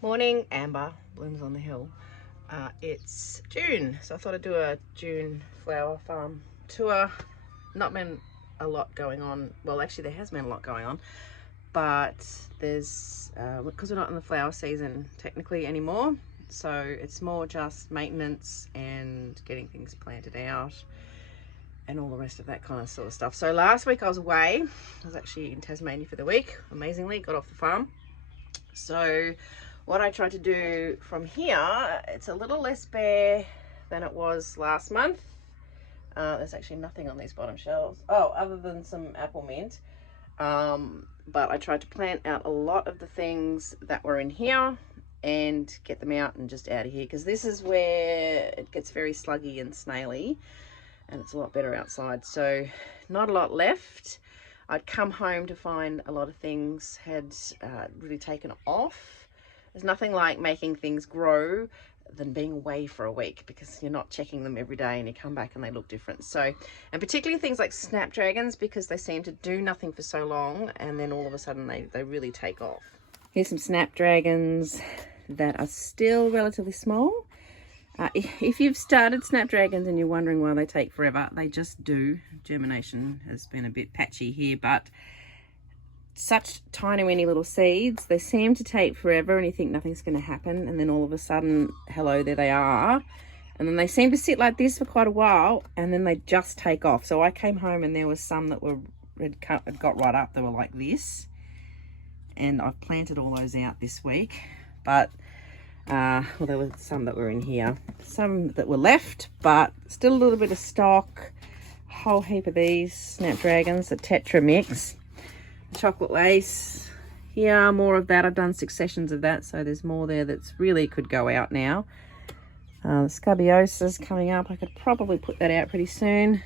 Morning, Amber, blooms on the hill. It's June, so I thought I'd do a June flower farm tour. Not been a lot going on. Well, actually, there has been a lot going on, but there's because we're not in the flower season technically anymore, so it's more just maintenance and getting things planted out and all the rest of that kind of sort of stuff. So last week I was away. I was actually in Tasmania for the week. Amazingly, got off the farm. So what I tried to do from here, it's a little less bare than it was last month. There's actually nothing on these bottom shelves. Oh, other than some apple mint. But I tried to plant out a lot of the things that were in here and get them out and just out of here, because this is where it gets very sluggy and snaily and it's a lot better outside. So not a lot left. I'd come home to find a lot of things had really taken off. There's nothing like making things grow than being away for a week, because you're not checking them every day and you come back and they look different. So, and particularly things like snapdragons, because they seem to do nothing for so long and then all of a sudden they really take off. Here's some snapdragons that are still relatively small. If you've started snapdragons and you're wondering why they take forever, they just do. Germination has been a bit patchy here, but such tiny little seeds, they seem to take forever and you think nothing's going to happen, and then all of a sudden, hello, there they are. And then they seem to sit like this for quite a while and then they just take off. So I came home and there was some that had got right up. They were like this, and I've planted all those out this week. But well, there were some that were in here, some that were left, but still a little bit of stock. A whole heap of these snapdragons, the Tetra mix. Chocolate lace here, more of that. I've done successions of that, so there's more there that's really could go out now. Scabiosas coming up. I could probably put that out pretty soon.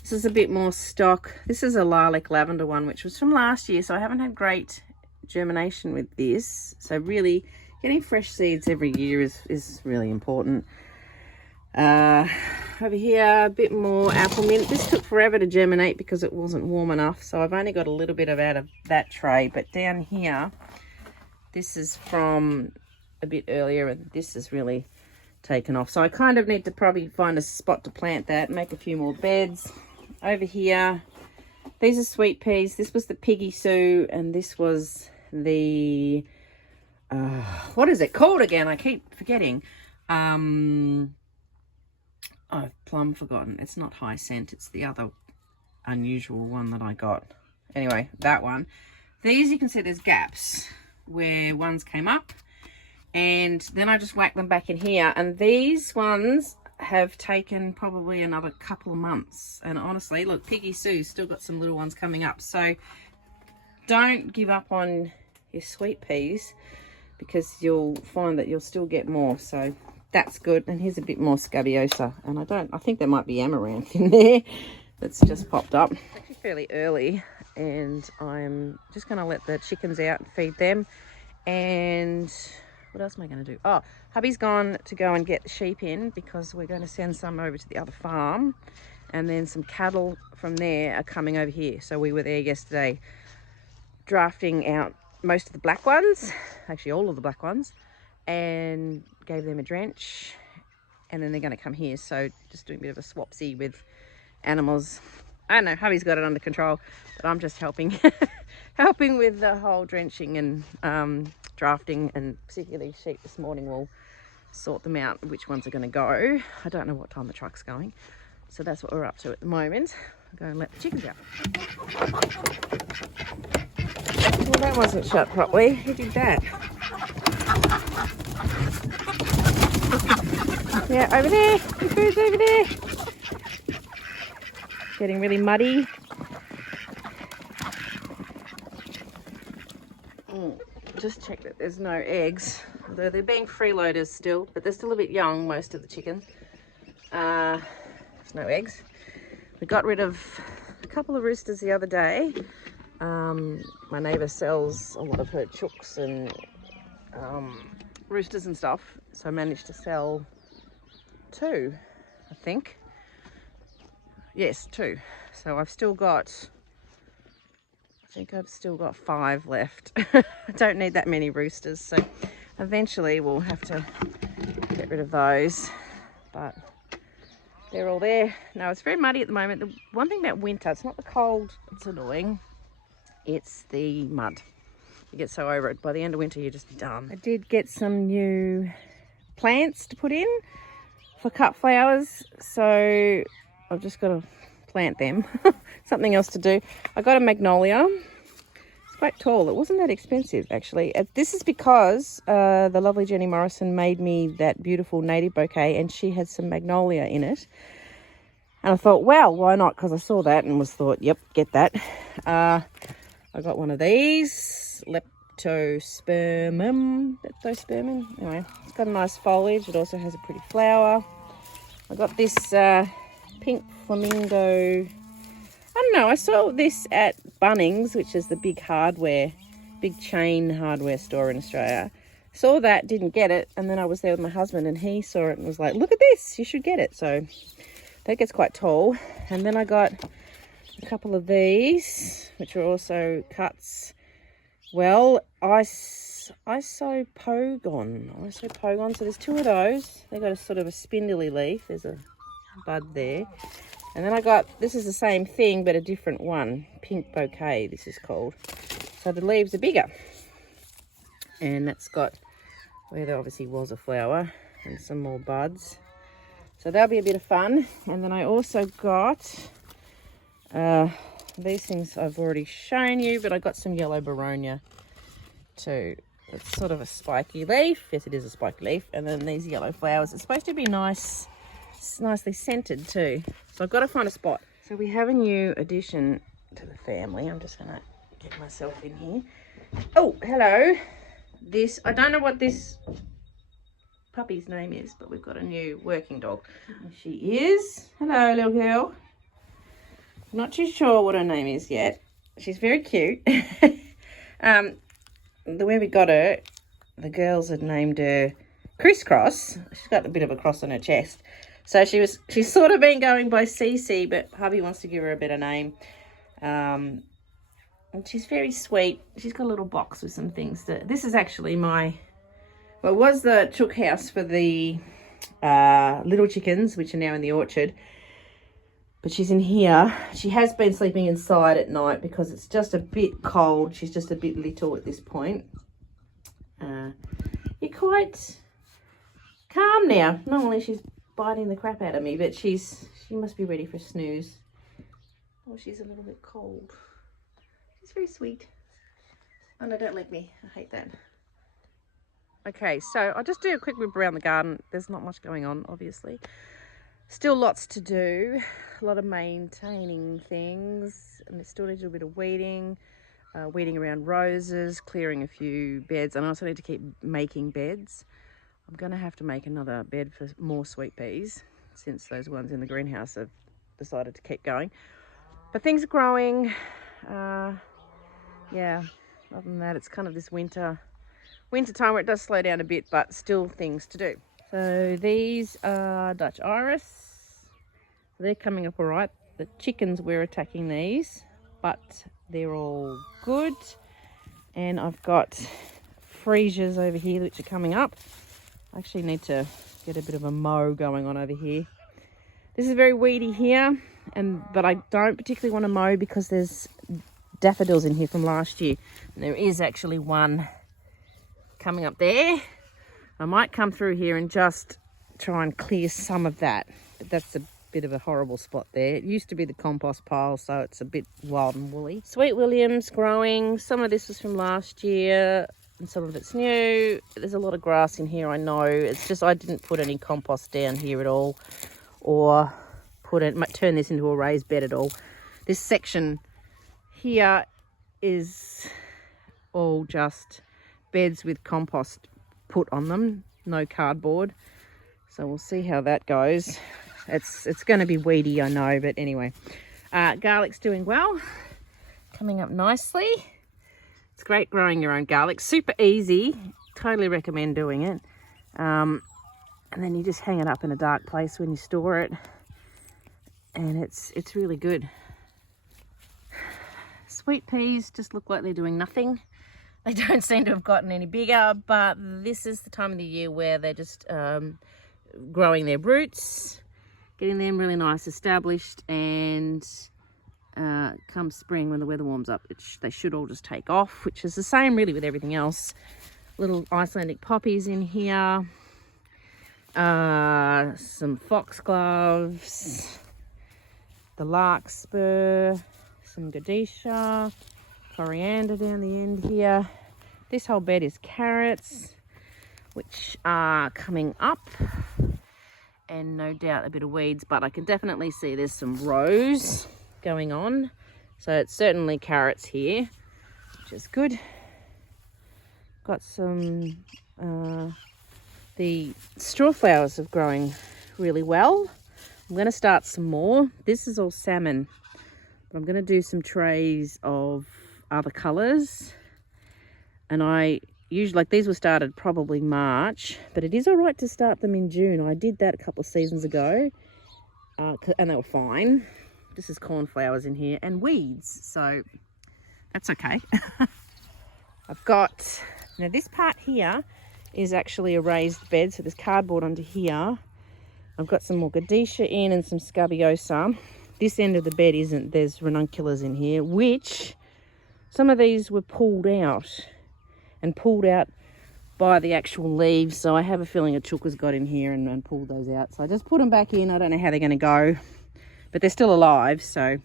This is a bit more stock. This is a lilac lavender one, which was from last year, so I haven't had great germination with this. So really getting fresh seeds every year is really important. Over here, a bit more apple mint. This took forever to germinate because it wasn't warm enough, so I've only got a little bit of out of that tray. But down here, this is from a bit earlier, and this is really taken off. So I kind of need to probably find a spot to plant that, make a few more beds. Over here, these are sweet peas. This was the Piggy Sue, and this was the what is it called again? I keep forgetting. I've plumb forgotten. It's not high scent. It's the other unusual one that I got. Anyway, that one. These, you can see there's gaps where ones came up, and then I just whacked them back in here. And these ones have taken probably another couple of months. And honestly, look, Piggy Sue's still got some little ones coming up. So don't give up on your sweet peas, because you'll find that you'll still get more. So that's good. And here's a bit more scabiosa, and I think there might be amaranth in there that's just popped up. It's actually fairly early, and I'm just going to let the chickens out and feed them. And what else am I going to do? Oh, hubby's gone to go and get the sheep in, because we're going to send some over to the other farm, and then some cattle from there are coming over here. So we were there yesterday drafting out most of the black ones, actually all of the black ones, and gave them a drench, and then they're going to come here. So just doing a bit of a swapsy with animals. I don't know, hubby's got it under control, but I'm just helping helping with the whole drenching and drafting, and particularly sheep this morning. We'll sort them out, which ones are going to go. I don't know what time the truck's going, so that's what we're up to at the moment. I'll go and let the chickens out. Well, that wasn't shut properly. Who did that? Yeah, over there. The food's over there. Getting really muddy. Just check that there's no eggs. Although they're being freeloaders still, but they're still a bit young, most of the chickens. There's no eggs. We got rid of a couple of roosters the other day. My neighbour sells a lot of her chooks and roosters and stuff, so I managed to sell 2, I think. Yes, 2. So I've still got, I think I've still got 5 left. I don't need that many roosters, so Eventually we'll have to get rid of those, but they're all there. No, it's very muddy at the moment. The one thing about winter, it's not the cold that's annoying, it's the mud. You get so over it. By the end of winter, you're just done. I did get some new plants to put in for cut flowers, so I've just got to plant them. Something else to do. I got a magnolia. It's quite tall. It wasn't that expensive, actually. This is because the lovely Jenny Morrison made me that beautiful native bouquet, and she had some magnolia in it. And I thought, well, why not? Because I saw that and thought, yep, get that. I got one of these, leptospermum. Anyway, it's got a nice foliage. It also has a pretty flower. I got this pink flamingo. I don't know, I saw this at Bunnings, which is the big chain hardware store in Australia. Saw that, didn't get it, and then I was there with my husband and he saw it and was like, look at this, you should get it. So that gets quite tall. And then I got a couple of these, which are also cuts. Well, isopogon. So there's two of those. They got a sort of a spindly leaf. There's a bud there. And then I got, this is the same thing, but a different one. Pink bouquet, this is called. So the leaves are bigger. And that's got, where there obviously was a flower, and some more buds. So that'll be a bit of fun. And then I also got, these things I've already shown you, but I got some yellow Baronia too. It's sort of a spiky leaf. Yes, it is a spiky leaf. And then these yellow flowers. It's supposed to be nice. It's nicely scented too. So I've got to find a spot. So we have a new addition to the family. I'm just going to get myself in here. Oh, hello. This, I don't know what this puppy's name is, but we've got a new working dog. She is. Hello, little girl. Not too sure what her name is yet. She's very cute. The way we got her, the girls had named her Crisscross. She's got a bit of a cross on her chest. So she's sort of been going by Cece, but hubby wants to give her a better name. And she's very sweet. She's got a little box with some things. This is actually it was the chook house for the little chickens, which are now in the orchard. But she's in here. She has been sleeping inside at night because it's just a bit cold. She's just a bit little at this point. You're quite calm now. Normally she's biting the crap out of me, but she must be ready for a snooze. Oh, she's a little bit cold. She's very sweet. Oh no, don't lick me. I hate that. Okay, so I'll just do a quick whip around the garden. There's not much going on, obviously. Still lots to do, a lot of maintaining things, and there's still a little bit of weeding around roses, clearing a few beds, and I also need to keep making beds. I'm going to have to make another bed for more sweet peas since those ones in the greenhouse have decided to keep going. But things are growing. Yeah, other than that, it's kind of this winter time where it does slow down a bit, but still things to do. So these are Dutch iris. They're coming up all right. The chickens were attacking these, but they're all good. And I've got freesias over here which are coming up. I actually need to get a bit of a mow going on over here. This is very weedy here, but I don't particularly want to mow because there's daffodils in here from last year. And there is actually one coming up there. I might come through here and just try and clear some of that, but that's a bit of a horrible spot there. It used to be the compost pile, so it's a bit wild and woolly. Sweet William's growing. Some of this was from last year and some of it's new. There's a lot of grass in here, I know. It's just I didn't put any compost down here at all, or turn this into a raised bed at all. This section here is all just beds with compost put on them, no cardboard. So we'll see how that goes. It's going to be weedy, I know, but anyway. Garlic's doing well, coming up nicely. It's great growing your own garlic, super easy. Totally recommend doing it. And then you just hang it up in a dark place when you store it, and it's really good. Sweet peas just look like they're doing nothing. They don't seem to have gotten any bigger, but this is the time of the year where they're just growing their roots, getting them really nice established, and come spring when the weather warms up, they should all just take off, which is the same really with everything else. Little Icelandic poppies in here, some foxgloves, the larkspur, some gadisha, coriander down the end here. This whole bed is carrots, which are coming up, and no doubt a bit of weeds, but I can definitely see there's some rows going on. So it's certainly carrots here, which is good. Got some, the straw flowers are growing really well. I'm going to start some more. This is all salmon, but I'm going to do some trays of other colours. And I usually, like, these were started probably March, but it is all right to start them in June. I did that a couple of seasons ago, and they were fine. This is cornflowers in here and weeds, so that's okay. I've got, now this part here is actually a raised bed, so there's cardboard under here. I've got some more gadisha in and some scabiosa. This end of the bed isn't, there's ranunculus in here, which some of these were pulled out by the actual leaves, so I have a feeling a chook has got in here and pulled those out. So I just put them back in. I don't know how they're going to go, but they're still alive, so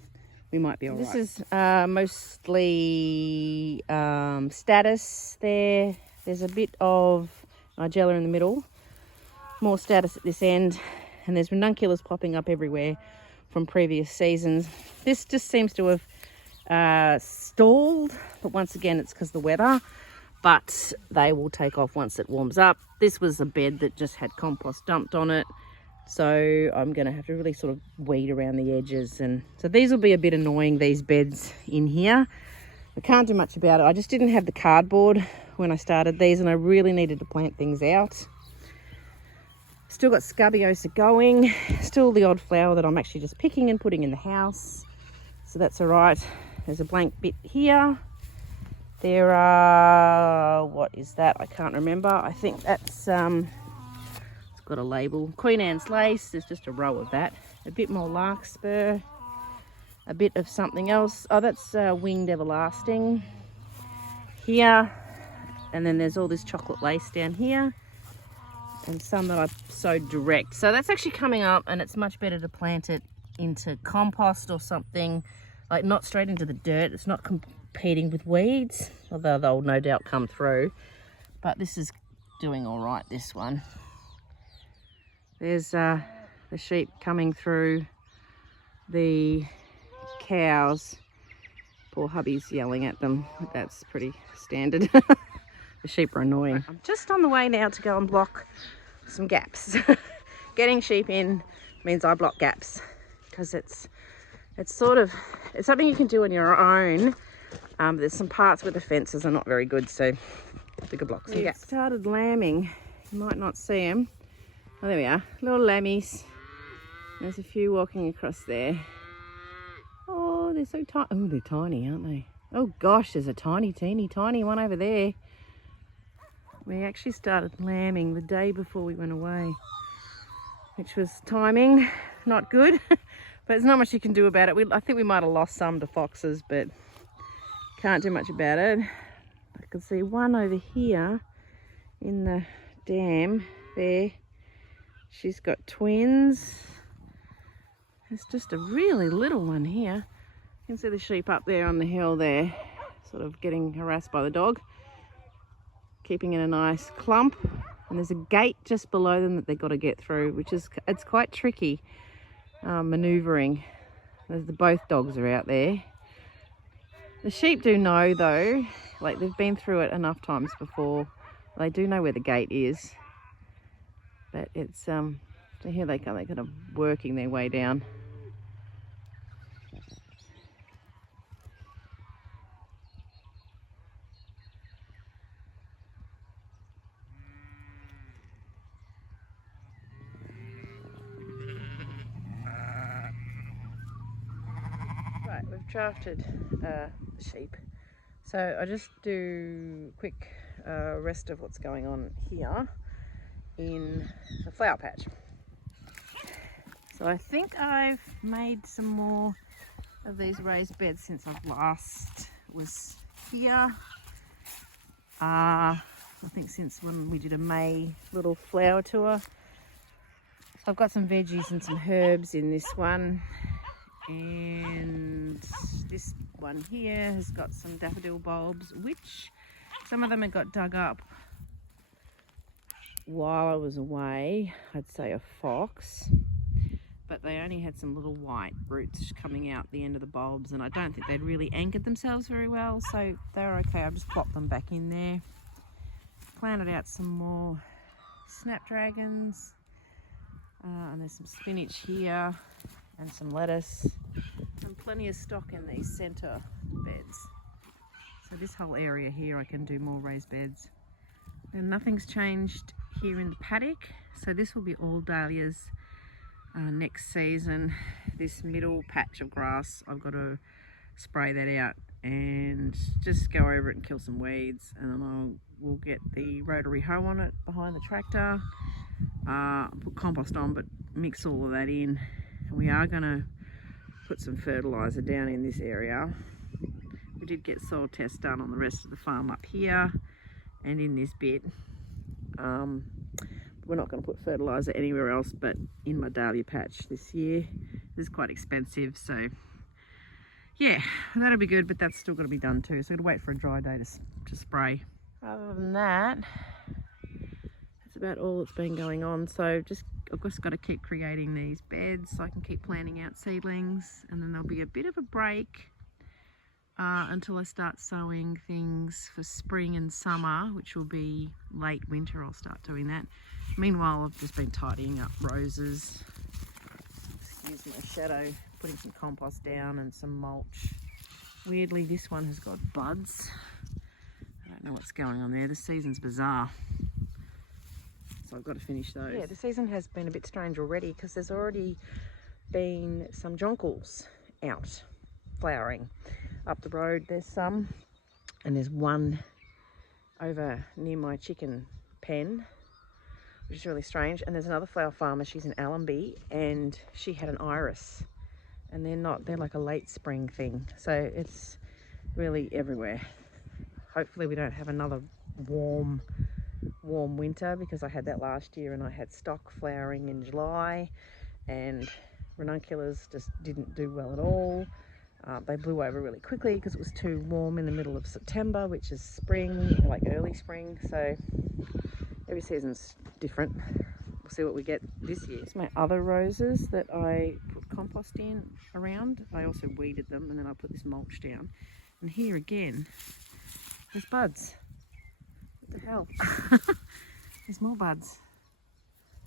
we might be all right. This is mostly status there. There's a bit of nigella in the middle, more status at this end, and there's ranunculus popping up everywhere from previous seasons. This just seems to have stalled, but once again it's because of the weather, but they will take off once it warms up. This was a bed that just had compost dumped on it, so I'm going to have to really sort of weed around the edges, and so these will be a bit annoying, these beds in here. I can't do much about it. I just didn't have the cardboard when I started these, and I really needed to plant things out. Still got scabiosa going, still the odd flower that I'm actually just picking and putting in the house, so that's all right. There's a blank bit here. There are, what is that? I can't remember. I think that's, it's got a label. Queen Anne's lace, there's just a row of that. A bit more larkspur, a bit of something else. Oh, that's winged everlasting here. And then there's all this chocolate lace down here, and some that I've sowed direct. So that's actually coming up, and it's much better to plant it into compost or something, like not straight into the dirt. It's not competing with weeds, although they'll no doubt come through. But this is doing all right, this one. There's the sheep coming through, the cows. Poor hubby's yelling at them. That's pretty standard. The sheep are annoying. I'm just on the way now to go and block some gaps. Getting sheep in means I block gaps, because it's something you can do on your own. There's some parts where the fences are not very good, so we could block some gaps. Started lambing. You might not see them. Oh, there we are. Little lammies. There's a few walking across there. Oh, they're so tiny. Oh, they're tiny, aren't they? Oh gosh, there's a teeny tiny one over there. We actually started lambing the day before we went away, which was timing, not good, but there's not much you can do about it. I think we might have lost some to foxes, but can't do much about it. I can see one over here in the dam there. She's got twins. There's just a really little one here. You can see the sheep up there on the hill there, sort of getting harassed by the dog, keeping in a nice clump. And there's a gate just below them that they've got to get through, which is, it's quite tricky manoeuvring. Both dogs are out there. The sheep do know though, like they've been through it enough times before. They do know where the gate is, but it's so here they come. They're kind of working their way down. Right, we've drafted the sheep. So I just do a quick rest of what's going on here in the flower patch. So I think I've made some more of these raised beds since I've last was here. I think since when we did a May little flower tour. So I've got some veggies and some herbs in this one, and this one here has got some daffodil bulbs, which some of them have got dug up while I was away. I'd say a fox, but they only had some little white roots coming out the end of the bulbs, and I don't think they'd really anchored themselves very well, so they're okay. I've just plopped them back in there. Planted out some more snapdragons, and there's some spinach here and some lettuce, and plenty of stock in these centre beds. So this whole area here I can do more raised beds. And nothing's changed here in the paddock, so this will be all dahlias next season. This middle patch of grass, I've got to spray that out and just go over it and kill some weeds, and then we'll get the rotary hoe on it behind the tractor, put compost on, but mix all of that in. And we are going to put some fertiliser down in this area. We did get soil tests done on the rest of the farm up here and in this bit. We're not going to put fertiliser anywhere else but in my dahlia patch this year. This is quite expensive, so yeah, that'll be good, but that's still got to be done too, so I've got to wait for a dry day to spray. Other than that, that's about all that's been going on. So I've just got to keep creating these beds so I can keep planting out seedlings, and then there'll be a bit of a break until I start sowing things for spring and summer, which will be late winter. I'll start doing that. Meanwhile, I've just been tidying up roses. Excuse my shadow. Putting some compost down and some mulch. Weirdly, this one has got buds. I don't know what's going on there. The season's bizarre. So I've got to finish those. Yeah, the season has been a bit strange already because there's already been some jonquils out flowering. Up the road there's some, and there's one over near my chicken pen, which is really strange. And there's another flower farmer, she's in Allenby, and she had an iris. And they're like a late spring thing. So it's really everywhere. Hopefully we don't have another warm winter, because I had that last year and I had stock flowering in July, and ranunculus just didn't do well at all. They blew over really quickly because it was too warm in the middle of September, which is spring, like early spring. So every season's different. We'll see what we get this year. It's my other roses that I put compost in around. I also weeded them, and then I put this mulch down. And here again, there's buds. What the hell? There's more buds.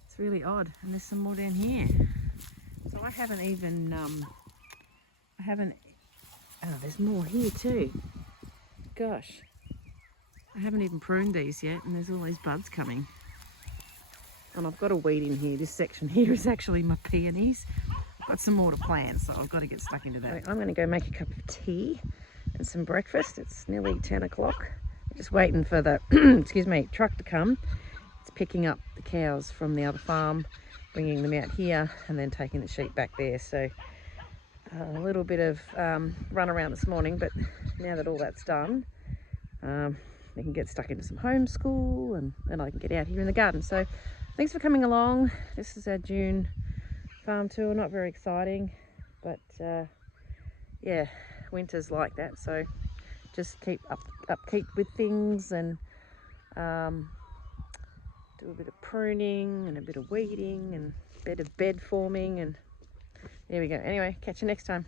It's really odd. And there's some more down here. So I haven't even, oh, there's more here too. Gosh. I haven't even pruned these yet, and there's all these buds coming. And I've got a weed in here. This section here is actually my peonies. I've got some more to plant, so I've got to get stuck into that. I'm going to go make a cup of tea and some breakfast. It's nearly 10 o'clock. I'm just waiting for the excuse me, truck to come. It's picking up the cows from the other farm, bringing them out here, and then taking the sheep back there. So a little bit of run around this morning, but now that all that's done, we can get stuck into some homeschool, and then I can get out here in the garden. So thanks for coming along. This is our June farm tour. Not very exciting, but yeah, winter's like that. So just keep upkeep with things, and do a bit of pruning and a bit of weeding and a bit of bed forming, and there we go. Anyway, catch you next time.